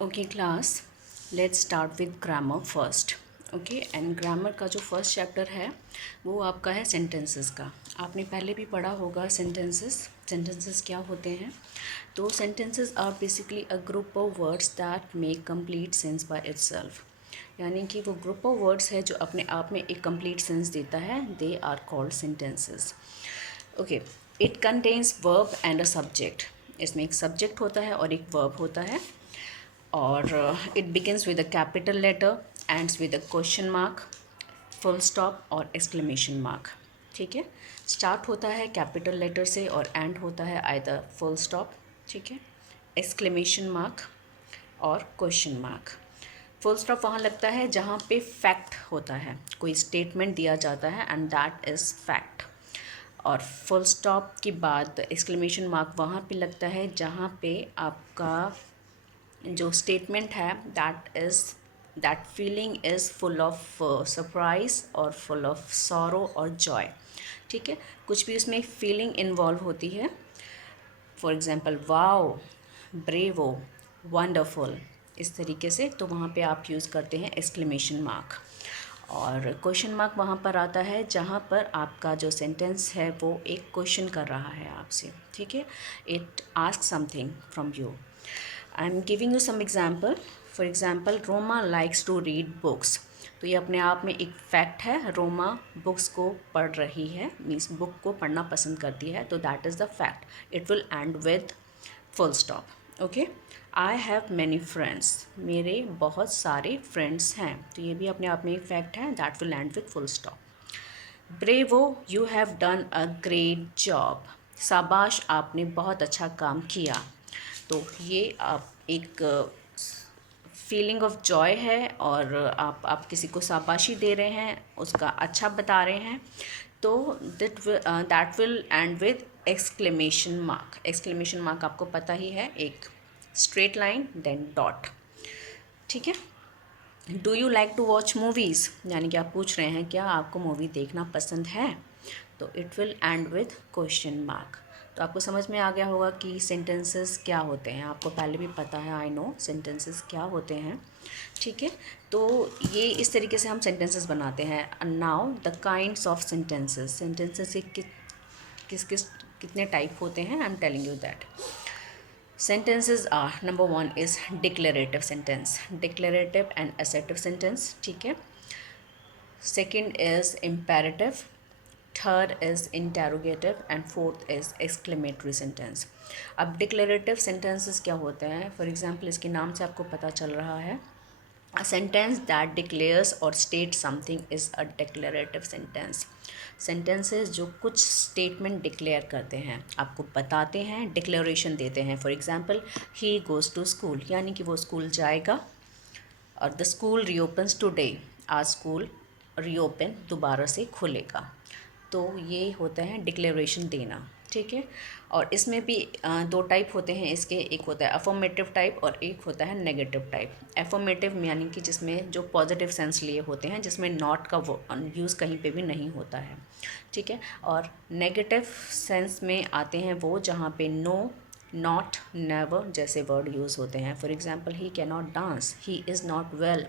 Okay class, let's start with grammar first. Okay, and grammar का जो first chapter है वो आपका है सेंटेंसेस का। आपने पहले भी पढ़ा होगा सेंटेंसेस क्या होते हैं। तो sentences are basically a group of words that make complete sense by itself. यानी कि वो ग्रुप ऑफ वर्ड्स है जो अपने आप में एक कंप्लीट सेंस देता है। They are called sentences. Okay, it contains verb and a subject. इसमें एक सब्जेक्ट होता है और एक वर्ब होता है। और it begins with a capital letter, ends with a question mark, full stop और एक्सक्लेमेशन मार्क। ठीक है, स्टार्ट होता है कैपिटल लेटर से और एंड होता है आइदर फुल स्टॉप, ठीक है, एक्सक्लेमेशन मार्क और क्वेश्चन मार्क। फुल स्टॉप वहाँ लगता है जहाँ पे फैक्ट होता है, कोई स्टेटमेंट दिया जाता है एंड दैट इज़ फैक्ट। और फुल स्टॉप के बाद एक्सक्लेमेशन मार्क वहाँ पे लगता है जहाँ पे आपका जो स्टेटमेंट है that feeling is full of surprise और फुल ऑफ सॉरो और जॉय। ठीक है, कुछ भी उसमें फीलिंग इन्वॉल्व होती है। For example wow, bravo, wonderful, इस तरीके से। तो वहाँ पे आप यूज़ करते हैं एक्सक्लेमेशन मार्क। और क्वेश्चन मार्क वहाँ पर आता है जहाँ पर आपका जो सेंटेंस है वो एक क्वेश्चन कर रहा है आपसे। ठीक है, it ask something from you. I am giving you some example. For example, Roma likes to read books. तो ये अपने आप में एक फैक्ट है, रोमा बुक्स को पढ़ रही है, मीन्स बुक को पढ़ना पसंद करती है, तो that is the fact. It will end with full stop. Okay, I have many friends. मेरे बहुत सारे फ्रेंड्स हैं, तो ये भी अपने आप में एक फैक्ट है, that will end with full stop. Bravo, you have done a great job. शाबाश, आपने बहुत अच्छा काम किया। तो ये आप एक फीलिंग ऑफ जॉय है और आप किसी को शाबाशी दे रहे हैं, उसका अच्छा बता रहे हैं। तो that will end with exclamation mark. Exclamation mark आपको पता ही है, एक स्ट्रेट लाइन देन डॉट। ठीक है, do you like to watch movies, यानी कि आप पूछ रहे हैं क्या आपको मूवी देखना पसंद है, तो it will end with question mark. तो आपको समझ में आ गया होगा कि सेंटेंसेस क्या होते हैं। आपको पहले भी पता है, आई नो, सेंटेंसेस क्या होते हैं। ठीक है, तो ये इस तरीके से हम सेंटेंसेस बनाते हैं। Now the kinds of sentences. Sentences के किस किस कितने टाइप होते हैं, I am telling you that. Sentences are, number one is declarative sentence, declarative and assertive sentence, ठीक है। Second is imperative, third is interrogative and fourth is exclamatory sentence। अब declarative sentences क्या होते हैं, फॉर एग्जाम्पल इसके नाम से आपको पता चल रहा है, a sentence that declares or states something is a declarative sentence। sentences जो कुछ statement declare करते हैं, आपको बताते हैं, declaration देते हैं। For example, he goes to school, यानी कि वो स्कूल जाएगा। और द स्कूल रीओपन्स टुडे, आज स्कूल रीओपन दोबारा से खुलेगा। तो ये होता है डिक्लेरेशन देना। ठीक है, और इसमें भी दो टाइप होते हैं इसके, एक होता है अफर्मेटिव टाइप और एक होता है नेगेटिव टाइप। अफर्मेटिव यानी कि जिसमें जो पॉजिटिव सेंस लिए होते हैं, जिसमें नॉट का यूज़ कहीं पे भी नहीं होता है। ठीक है, और नेगेटिव सेंस में आते हैं वो जहाँ पे नो, नॉट, नेवर जैसे वर्ड यूज़ होते हैं। For example, he can not dance, he is not well.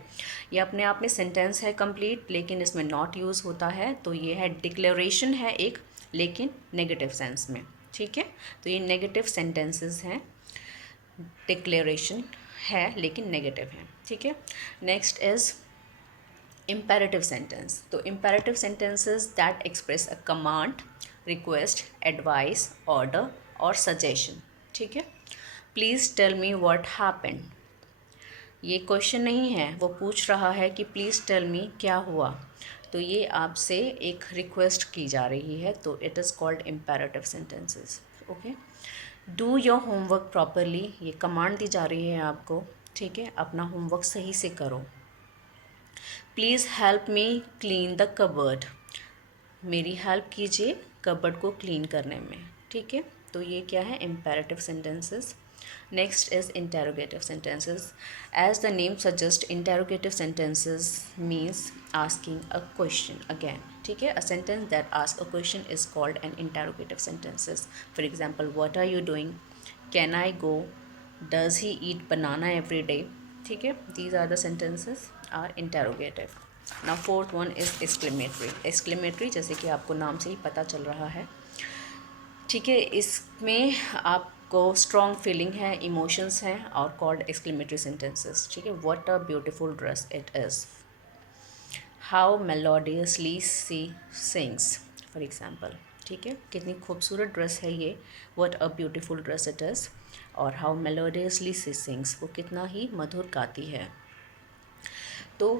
ये अपने आप में सेंटेंस है कंप्लीट, लेकिन इसमें नॉट यूज़ होता है, तो ये है डिक्लेरेशन है एक, लेकिन नेगेटिव सेंस में। ठीक है, तो ये नेगेटिव सेंटेंसेस हैं, डिक्लेरेशन है लेकिन नेगेटिव है। ठीक है, नेक्स्ट इज़ imperative sentence। तो imperative sentences that express a command, request, advice, order और suggestion। ठीक है, please tell me what happened। ये क्वेश्चन नहीं है, वो पूछ रहा है कि प्लीज़ टेल मी क्या हुआ। तो ये आपसे एक रिक्वेस्ट की जा रही है, तो it is called imperative sentences। Okay, do your homework properly, ये कमांड दी जा रही है आपको। ठीक है, अपना होमवर्क सही से करो। Please help me clean the cupboard, मेरी हेल्प कीजिए कबर्ड को क्लीन करने में। ठीक है, तो ये क्या है, imperative sentences. Next is interrogative sentences. As the name suggest, interrogative sentences means asking a question again. ठीक है, a sentence that ask a question is called an interrogative sentences. For example, what are you doing, can I go, does he eat banana every day, ठीक है, these are the sentences are interrogative. Now fourth one is exclamatory. Exclamatory जैसे कि आपको नाम से ही पता चल रहा है, ठीक है, इसमें आपको स्ट्रॉन्ग फीलिंग है, इमोशंस हैं और कॉल्ड एक्सक्लेमेटरी सेंटेंसेस। ठीक है, what a beautiful dress it is, how melodiously she sings, for example. ठीक है, कितनी खूबसूरत ड्रेस है ये, what a beautiful dress it is, और हाउ मेलोडियसली सी सिंग्स, वो कितना ही मधुर गाती है। तो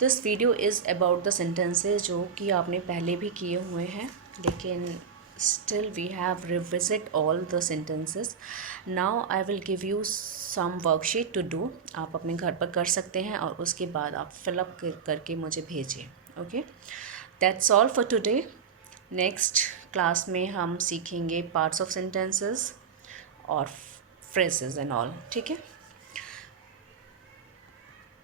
this video is about the sentences जो कि आपने पहले भी किए हुए हैं, लेकिन still we have revisit all the sentences. Now I will give you some worksheet to do, आप अपने घर पर कर सकते हैं और उसके बाद आप फिलअप करके मुझे भेजिए। Okay, that's all for today. Next class में हम सीखेंगे पार्ट्स ऑफ सेंटेंसेस और फ्रेजेस एंड ऑल। ठीक है।